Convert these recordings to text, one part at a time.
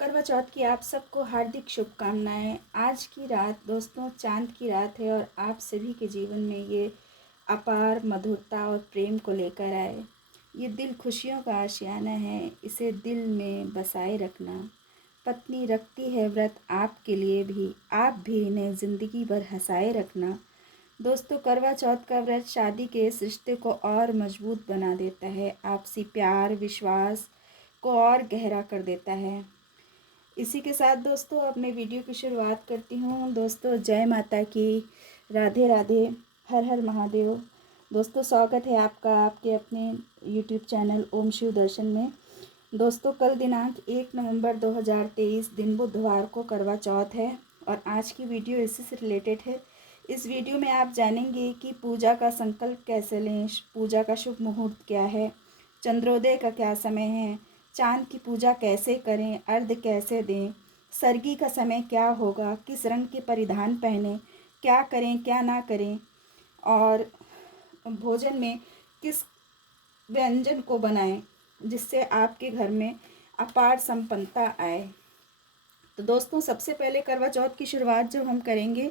करवा चौथ की आप सबको हार्दिक शुभकामनाएं। आज की रात दोस्तों चांद की रात है और आप सभी के जीवन में ये अपार मधुरता और प्रेम को लेकर आए। ये दिल खुशियों का आशियाना है, इसे दिल में बसाए रखना। पत्नी रखती है व्रत आपके लिए भी, आप भी इन्हें ज़िंदगी भर हंसाए रखना। दोस्तों करवा चौथ का व्रत शादी के इस रिश्ते को और मजबूत बना देता है, आपसी प्यार विश्वास को और गहरा कर देता है। इसी के साथ दोस्तों अब मैं वीडियो की शुरुआत करती हूँ। दोस्तों जय माता की, राधे राधे, हर हर महादेव। दोस्तों स्वागत है आपका आपके अपने यूट्यूब चैनल ओम शिव दर्शन में। दोस्तों कल दिनांक 1 नवंबर 2023 दिन बुधवार को करवा चौथ है और आज की वीडियो इसी से रिलेटेड है। इस वीडियो में आप जानेंगे कि पूजा का संकल्प कैसे लें, पूजा का शुभ मुहूर्त क्या है, चंद्रोदय का क्या समय है, चांद की पूजा कैसे करें, अर्घ्य कैसे दें, सरगी का समय क्या होगा, किस रंग के परिधान पहनें, क्या करें क्या ना करें, और भोजन में किस व्यंजन को बनाएं जिससे आपके घर में अपार संपन्नता आए। तो दोस्तों सबसे पहले करवा चौथ की शुरुआत जब हम करेंगे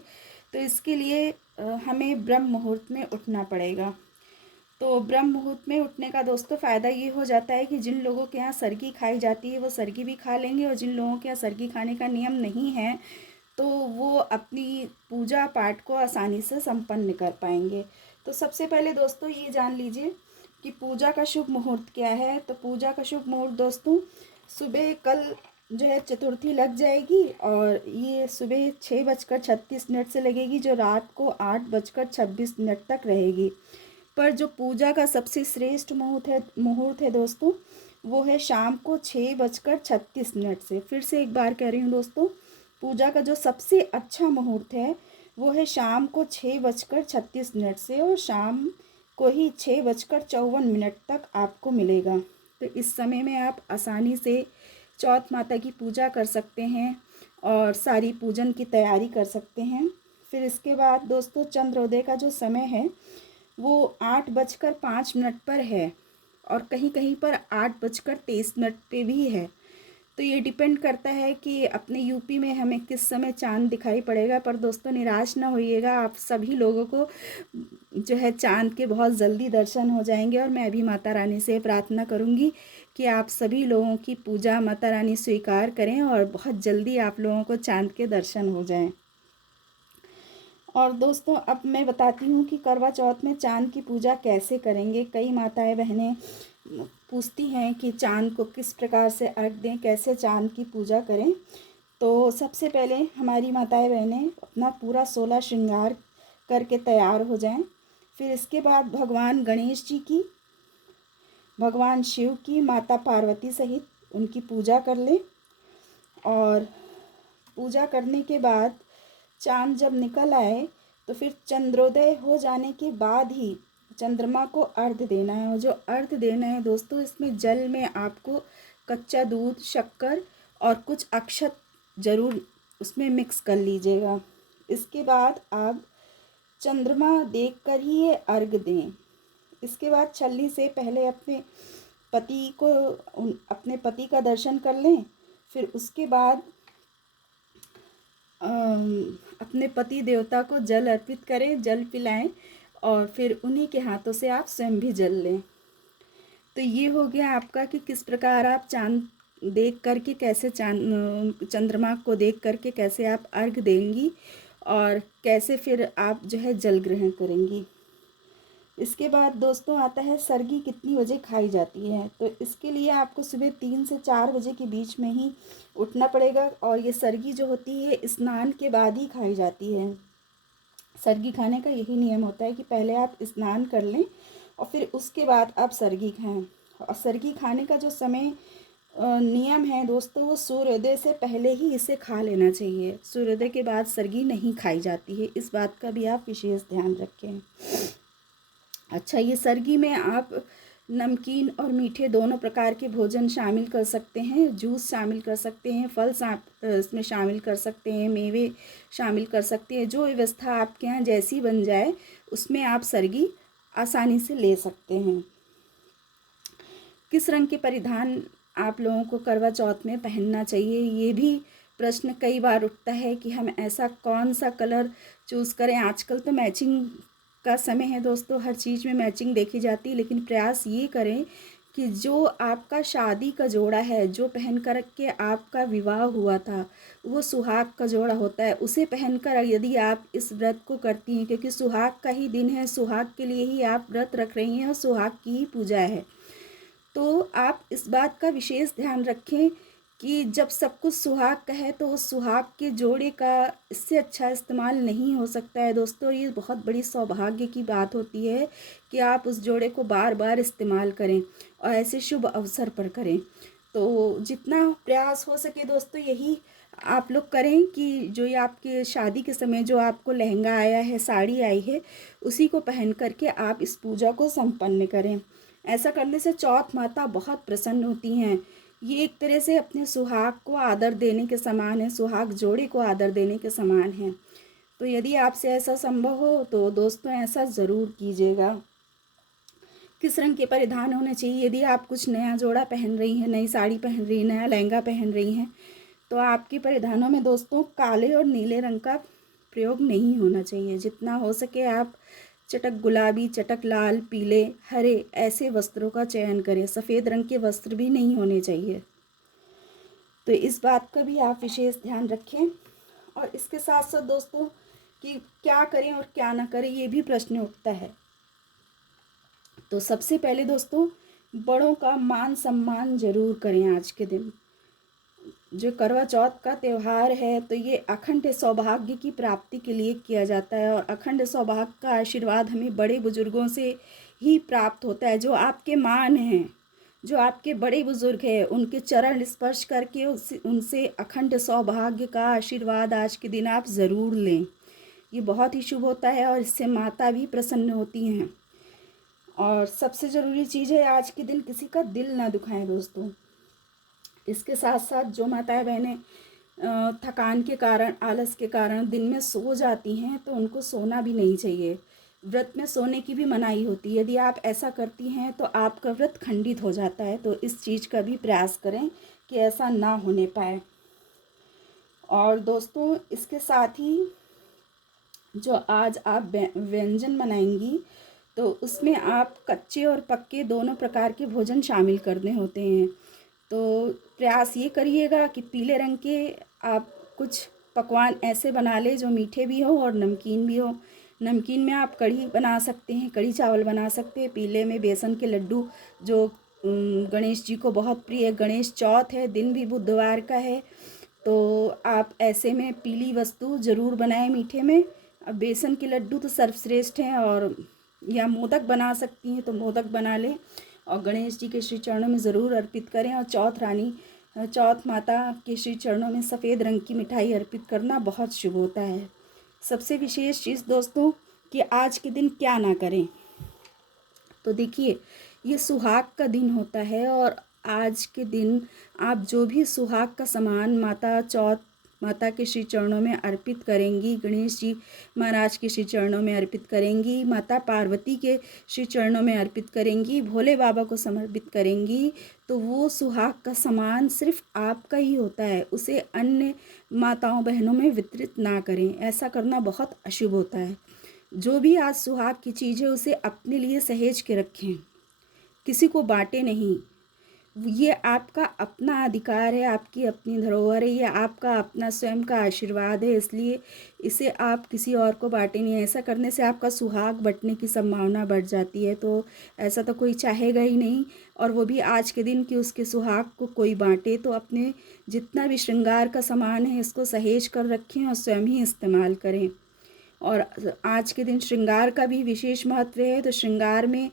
तो इसके लिए हमें ब्रह्म मुहूर्त में उठना पड़ेगा। तो ब्रह्म मुहूर्त में उठने का दोस्तों फ़ायदा ये हो जाता है कि जिन लोगों के यहाँ सरगी खाई जाती है वो सरगी भी खा लेंगे, और जिन लोगों के यहाँ सरगी खाने का नियम नहीं है तो वो अपनी पूजा पाठ को आसानी से संपन्न कर पाएंगे। तो सबसे पहले दोस्तों ये जान लीजिए कि पूजा का शुभ मुहूर्त क्या है। तो पूजा का शुभ मुहूर्त दोस्तों सुबह कल जो है चतुर्थी लग जाएगी और ये सुबह 6:36 से लगेगी, जो रात को 8:26 तक रहेगी। पर जो पूजा का सबसे श्रेष्ठ मुहूर्त है दोस्तों वो है शाम को 6:36 से। फिर से एक बार कह रही हूँ दोस्तों, पूजा का जो सबसे अच्छा मुहूर्त है वो है शाम को 6:36 से और शाम को ही 6:54 तक आपको मिलेगा। तो इस समय में आप आसानी से चौथ माता की पूजा कर सकते हैं और सारी पूजन की तैयारी कर सकते हैं। फिर इसके बाद दोस्तों चंद्रोदय का जो समय है वो 8:05 पर है और कहीं कहीं पर 8:23 पे भी है। तो ये डिपेंड करता है कि अपने यूपी में हमें किस समय चांद दिखाई पड़ेगा। पर दोस्तों निराश ना होइएगा, आप सभी लोगों को जो है चांद के बहुत जल्दी दर्शन हो जाएंगे और मैं भी माता रानी से प्रार्थना करूंगी कि आप सभी लोगों की पूजा माता रानी स्वीकार करें और बहुत जल्दी आप लोगों को चांद के दर्शन हो जाएं। और दोस्तों अब मैं बताती हूँ कि करवा चौथ में चांद की पूजा कैसे करेंगे। कई माताएं बहनें पूछती हैं कि चांद को किस प्रकार से अर्घ दें, कैसे चांद की पूजा करें। तो सबसे पहले हमारी माताएं बहनें अपना पूरा 16 श्रृंगार करके तैयार हो जाएं। फिर इसके बाद भगवान गणेश जी की, भगवान शिव की, माता पार्वती सहित उनकी पूजा कर लें। और पूजा करने के बाद चांद जब निकल आए तो फिर चंद्रोदय हो जाने के बाद ही चंद्रमा को अर्घ्य देना है। और जो अर्घ्य देना है दोस्तों इसमें जल में आपको कच्चा दूध, शक्कर और कुछ अक्षत ज़रूर उसमें मिक्स कर लीजिएगा। इसके बाद आप चंद्रमा देखकर ही ये अर्घ्य दें। इसके बाद छलनी से पहले अपने पति का दर्शन कर लें। फिर उसके बाद अपने पति देवता को जल अर्पित करें, जल पिलाएं और फिर उन्हीं के हाथों से आप स्वयं भी जल लें। तो ये हो गया आपका कि किस प्रकार आप चांद देख करके कैसे चंद्रमा को देख करके कैसे आप अर्घ देंगी और कैसे फिर आप जो है जल ग्रहण करेंगी। इसके बाद दोस्तों आता है सरगी कितनी बजे खाई जाती है। तो इसके लिए आपको सुबह 3 से 4 बजे के बीच में ही उठना पड़ेगा और ये सरगी जो होती है स्नान के बाद ही खाई जाती है। सरगी खाने का यही नियम होता है कि पहले आप स्नान कर लें और फिर उसके बाद आप सरगी खाएं। और सरगी खाने का जो समय नियम है दोस्तों वो सूर्योदय से पहले ही इसे खा लेना चाहिए। सूर्योदय के बाद सरगी नहीं खाई जाती है, इस बात का भी आप विशेष ध्यान रखें। अच्छा, ये सरगी में आप नमकीन और मीठे दोनों प्रकार के भोजन शामिल कर सकते हैं, जूस शामिल कर सकते हैं, फल इसमें शामिल कर सकते हैं, मेवे शामिल कर सकते हैं। जो व्यवस्था आपके यहाँ जैसी बन जाए उसमें आप सरगी आसानी से ले सकते हैं। किस रंग के परिधान आप लोगों को करवा चौथ में पहनना चाहिए? ये भी प्रश्न कई बार उठता है कि हम ऐसा कौन सा कलर चूज़ करें। आजकल तो मैचिंग का समय है दोस्तों, हर चीज़ में मैचिंग देखी जाती है, लेकिन प्रयास ये करें कि जो आपका शादी का जोड़ा है, जो पहन कर के आपका विवाह हुआ था, वो सुहाग का जोड़ा होता है, उसे पहनकर यदि आप इस व्रत को करती हैं, क्योंकि सुहाग का ही दिन है, सुहाग के लिए ही आप व्रत रख रही हैं और सुहाग की ही पूजा है, तो आप इस बात का विशेष ध्यान रखें कि जब सब कुछ सुहाग का है तो उस सुहाग के जोड़े का इससे अच्छा इस्तेमाल नहीं हो सकता है दोस्तों। ये बहुत बड़ी सौभाग्य की बात होती है कि आप उस जोड़े को बार बार इस्तेमाल करें और ऐसे शुभ अवसर पर करें। तो जितना प्रयास हो सके दोस्तों यही आप लोग करें कि जो ये आपके शादी के समय जो आपको लहंगा आया है, साड़ी आई है, उसी को पहन करके आप इस पूजा को संपन्न करें। ऐसा करने से चौथ माता बहुत प्रसन्न होती हैं। ये एक तरह से अपने सुहाग को आदर देने के समान है, सुहाग जोड़े को आदर देने के समान है। तो यदि आपसे ऐसा संभव हो तो दोस्तों ऐसा ज़रूर कीजिएगा। किस रंग के परिधान होने चाहिए? यदि आप कुछ नया जोड़ा पहन रही हैं, नई साड़ी पहन रही हैं, नया लहंगा पहन रही हैं, तो आपके परिधानों में दोस्तों काले और नीले रंग का प्रयोग नहीं होना चाहिए। जितना हो सके आप चटक गुलाबी, चटक लाल, पीले, हरे ऐसे वस्त्रों का चयन करें। सफ़ेद रंग के वस्त्र भी नहीं होने चाहिए। तो इस बात का भी आप विशेष ध्यान रखें। और इसके साथ साथ दोस्तों कि क्या करें और क्या ना करें, ये भी प्रश्न उठता है। तो सबसे पहले दोस्तों बड़ों का मान सम्मान जरूर करें। आज के दिन जो करवा चौथ का त्यौहार है तो ये अखंड सौभाग्य की प्राप्ति के लिए किया जाता है और अखंड सौभाग्य का आशीर्वाद हमें बड़े बुजुर्गों से ही प्राप्त होता है। जो आपके मान हैं, जो आपके बड़े बुजुर्ग हैं, उनके चरण स्पर्श करके उनसे अखंड सौभाग्य का आशीर्वाद आज के दिन आप ज़रूर लें। ये बहुत ही शुभ होता है और इससे माता भी प्रसन्न होती हैं। और सबसे ज़रूरी चीज़ है आज के दिन किसी का दिल ना दुखाएं दोस्तों। इसके साथ साथ जो माताएं बहनें थकान के कारण, आलस के कारण दिन में सो जाती हैं तो उनको सोना भी नहीं चाहिए। व्रत में सोने की भी मनाही होती है। यदि आप ऐसा करती हैं तो आपका व्रत खंडित हो जाता है। तो इस चीज़ का भी प्रयास करें कि ऐसा ना होने पाए। और दोस्तों इसके साथ ही जो आज आप व्यंजन बनाएंगी तो उसमें आप कच्चे और पक्के दोनों प्रकार के भोजन शामिल करने होते हैं। तो प्रयास ये करिएगा कि पीले रंग के आप कुछ पकवान ऐसे बना लें जो मीठे भी हो और नमकीन भी हो। नमकीन में आप कढ़ी बना सकते हैं, कढ़ी चावल बना सकते हैं। पीले में बेसन के लड्डू जो गणेश जी को बहुत प्रिय है। गणेश चौथ है, दिन भी बुधवार का है, तो आप ऐसे में पीली वस्तु ज़रूर बनाएं मीठे में। अब बेसन के लड्डू तो सर्वश्रेष्ठ हैं, और या मोदक बना सकती हैं तो मोदक बना लें और गणेश जी के श्री चरणों में ज़रूर अर्पित करें। और चौथ माता के श्री चरणों में सफ़ेद रंग की मिठाई अर्पित करना बहुत शुभ होता है। सबसे विशेष चीज़ दोस्तों कि आज के दिन क्या ना करें। तो देखिए ये सुहाग का दिन होता है और आज के दिन आप जो भी सुहाग का सामान माता के श्री चरणों में अर्पित करेंगी, गणेश जी महाराज के श्री चरणों में अर्पित करेंगी, माता पार्वती के श्री चरणों में अर्पित करेंगी, भोले बाबा को समर्पित करेंगी, तो वो सुहाग का सामान सिर्फ आपका ही होता है। उसे अन्य माताओं बहनों में वितरित ना करें, ऐसा करना बहुत अशुभ होता है। जो भी आज सुहाग की चीज़ है उसे अपने लिए सहेज के रखें, किसी को बांटे नहीं। ये आपका अपना अधिकार है, आपकी अपनी धरोहर है, ये आपका अपना स्वयं का आशीर्वाद है, इसलिए इसे आप किसी और को बांटे नहीं। ऐसा करने से आपका सुहाग बंटने की संभावना बढ़ जाती है। तो ऐसा तो कोई चाहेगा ही नहीं, और वो भी आज के दिन कि उसके सुहाग को कोई बांटे। तो अपने जितना भी श्रृंगार का सामान है इसको सहेज कर रखें और स्वयं ही इस्तेमाल करें। और आज के दिन श्रृंगार का भी विशेष महत्व है। तो श्रृंगार में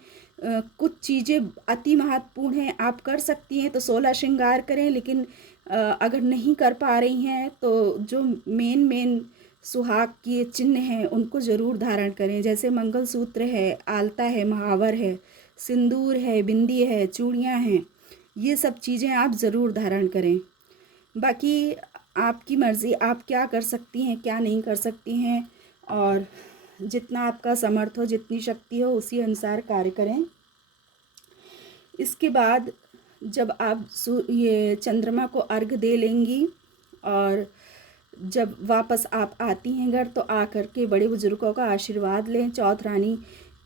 कुछ चीज़ें अति महत्वपूर्ण हैं। आप कर सकती हैं तो 16 श्रृंगार करें, लेकिन अगर नहीं कर पा रही हैं तो जो मेन सुहाग के चिन्ह हैं उनको ज़रूर धारण करें। जैसे मंगलसूत्र है, आलता है, महावर है, सिंदूर है, बिंदी है, चूड़ियाँ हैं, ये सब चीज़ें आप ज़रूर धारण करें। बाकी आपकी मर्ज़ी, आप क्या कर सकती हैं क्या नहीं कर सकती हैं, और जितना आपका समर्थ हो, जितनी शक्ति हो, उसी अनुसार कार्य करें। इसके बाद जब आप ये चंद्रमा को अर्घ दे लेंगी और जब वापस आप आती हैं घर तो आकर के बड़े बुजुर्गों का आशीर्वाद लें। चौथ रानी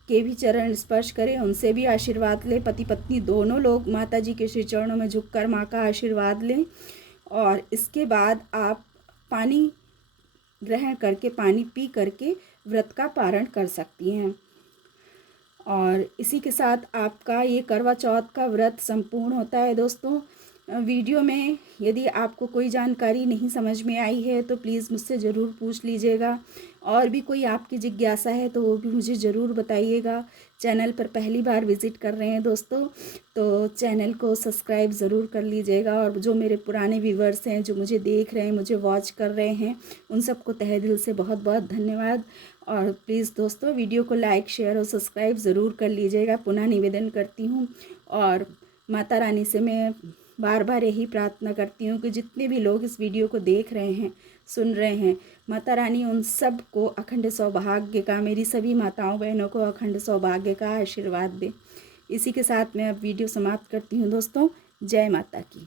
के भी चरण स्पर्श करें, उनसे भी आशीर्वाद लें। पति पत्नी दोनों लोग माता जी के श्री चरणों में झुककर माँ का आशीर्वाद लें और इसके बाद आप पानी ग्रहण करके, पानी पी करके व्रत का पारण कर सकती हैं। और इसी के साथ आपका ये करवा चौथ का व्रत संपूर्ण होता है। दोस्तों, वीडियो में यदि आपको कोई जानकारी नहीं समझ में आई है तो प्लीज़ मुझसे ज़रूर पूछ लीजिएगा, और भी कोई आपकी जिज्ञासा है तो वो भी मुझे ज़रूर बताइएगा। चैनल पर पहली बार विज़िट कर रहे हैं दोस्तों तो चैनल को सब्सक्राइब ज़रूर कर लीजिएगा, और जो मेरे पुराने व्यूवर्स हैं जो मुझे देख रहे हैं, मुझे वॉच कर रहे हैं, उन सबको तहे दिल से बहुत बहुत धन्यवाद। और प्लीज़ दोस्तों वीडियो को लाइक, शेयर और सब्सक्राइब ज़रूर कर लीजिएगा, पुनः निवेदन करती हूँ। और माता रानी से मैं बार बार यही प्रार्थना करती हूँ कि जितने भी लोग इस वीडियो को देख रहे हैं, सुन रहे हैं, माता रानी उन सब को अखंड सौभाग्य का, मेरी सभी माताओं बहनों को अखंड सौभाग्य का आशीर्वाद दे। इसी के साथ मैं अब वीडियो समाप्त करती हूँ दोस्तों। जय माता की।